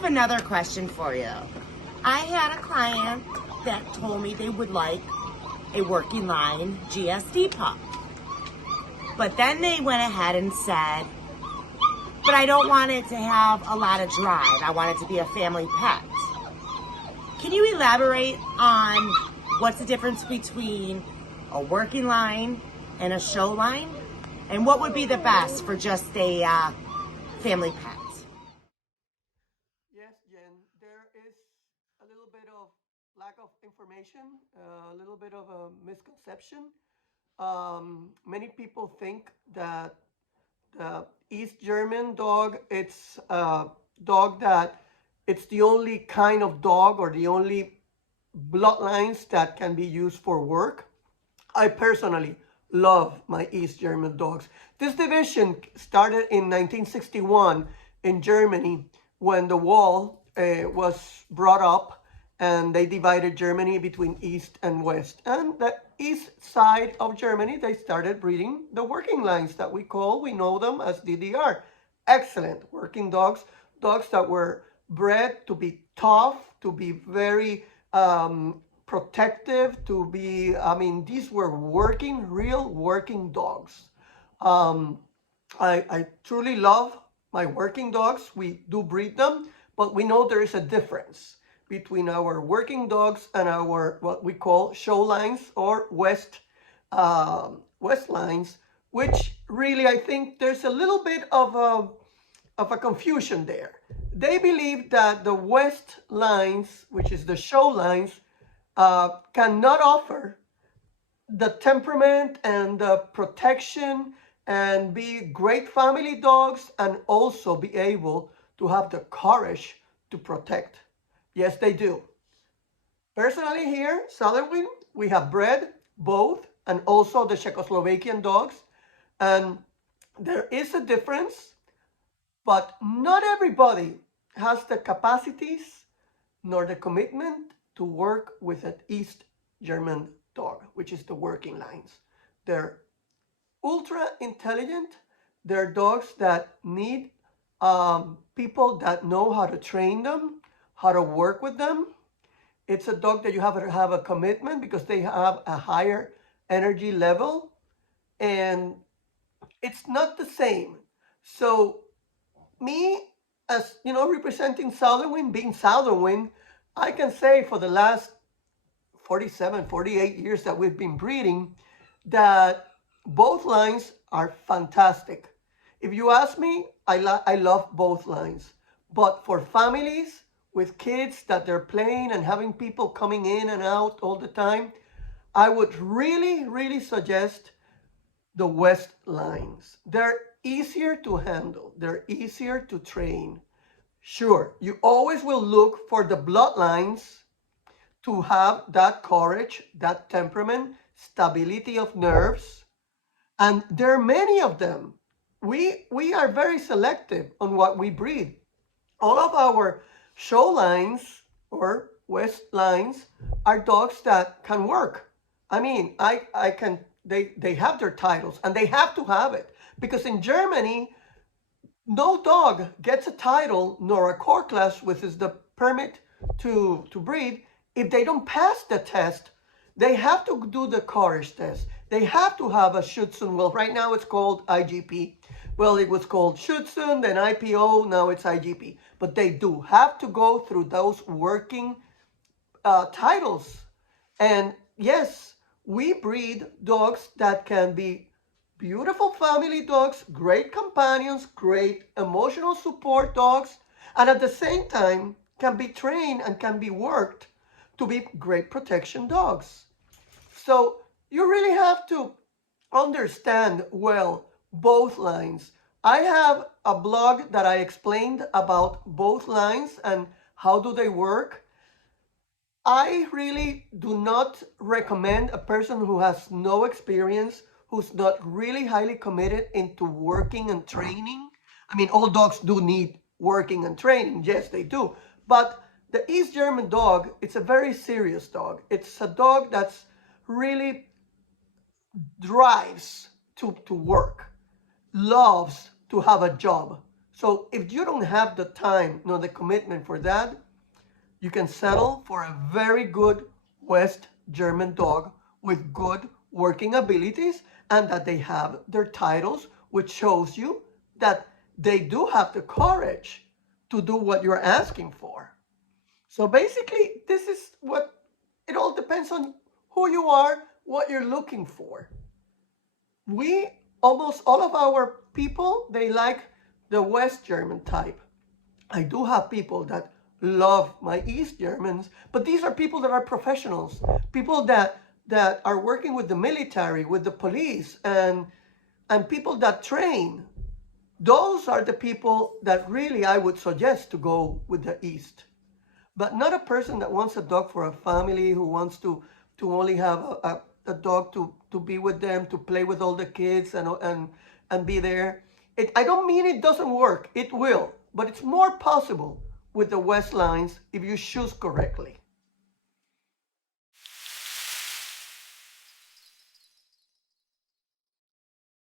have another question for you. I had a client that told me they would like a working line GSD pup. But then they went ahead and said, but I don't want it to have a lot of drive. I want it to be a family pet. Can you elaborate on what's the difference between a working line and a show line? And what would be the best for just a family pet? Yes, Jen, there is a little bit of lack of information, a little bit of a misconception. Many people think that the East German dog, it's a dog that it's the only kind of dog or the only bloodlines that can be used for work. I personally love my East German dogs. This division started in 1961 in Germany when the wall was brought up and they divided Germany between East and West. And the east side of Germany, they started breeding the working lines that we know them as DDR. Excellent working dogs, dogs that were bred to be tough, to be very protective, to be, these were real working dogs. I truly love my working dogs. We do breed them, but we know there is a difference between our working dogs and our what we call show lines or West lines, which really I think there's a little bit of a confusion there. They believe that the West lines, which is the show lines, cannot offer the temperament and the protection and be great family dogs and also be able to have the courage to protect. Yes, they do. Personally here, Southern, we have bred both and also the Czechoslovakian dogs. And there is a difference, but not everybody has the capacities nor the commitment to work with an East German dog, which is the working lines. They're ultra intelligent. They're dogs that need people that know how to train them, how to work with them. It's a dog that you have to have a commitment because they have a higher energy level and it's not the same. So me, as you know, representing Southern Wind, being Southern Wind, I can say for the last 47, 48 years that we've been breeding, that both lines are fantastic. If you ask me, I love both lines. But for families with kids that they're playing and having people coming in and out all the time, I would really, really suggest the West lines. They're easier to handle. They're easier to train. Sure, you always will look for the bloodlines to have that courage, that temperament, stability of nerves. And there are many of them. We are very selective on what we breed. All of our show lines or West lines are dogs that can work. They have their titles and they have to have it because in Germany, no dog gets a title nor a core class, which is the permit to breed, if they don't pass the test. They have to do the courage test. They have to have a Schutzen. Well, right now it's called IGP. Well, it was called Schutzen, then IPO, now it's IGP. But they do have to go through those working titles. And yes, we breed dogs that can be beautiful family dogs, great companions, great emotional support dogs, and at the same time can be trained and can be worked to be great protection dogs. So you really have to understand well both lines. I have a blog that I explained about both lines and how do they work. I really do not recommend a person who has no experience, who's not really highly committed into working and training. All dogs do need working and training. Yes, they do. But the East German dog, it's a very serious dog. It's a dog that's really drives to work, loves to have a job. So if you don't have the time nor the commitment for that, you can settle for a very good West German dog with good working abilities and that they have their titles, which shows you that they do have the courage to do what you're asking for. So basically, this is what it all depends on who you are, what you're looking for. We almost all of our people, they like the West German type. I do have people that love my East Germans, but these are people that are professionals, people that are working with the military, with the police, and people that train. Those are the people that really I would suggest to go with the East. But not a person that wants a dog for a family, who wants to only have a dog to be with them, to play with all the kids and be there. I don't mean it doesn't work. It will. But it's more possible with the West lines if you choose correctly.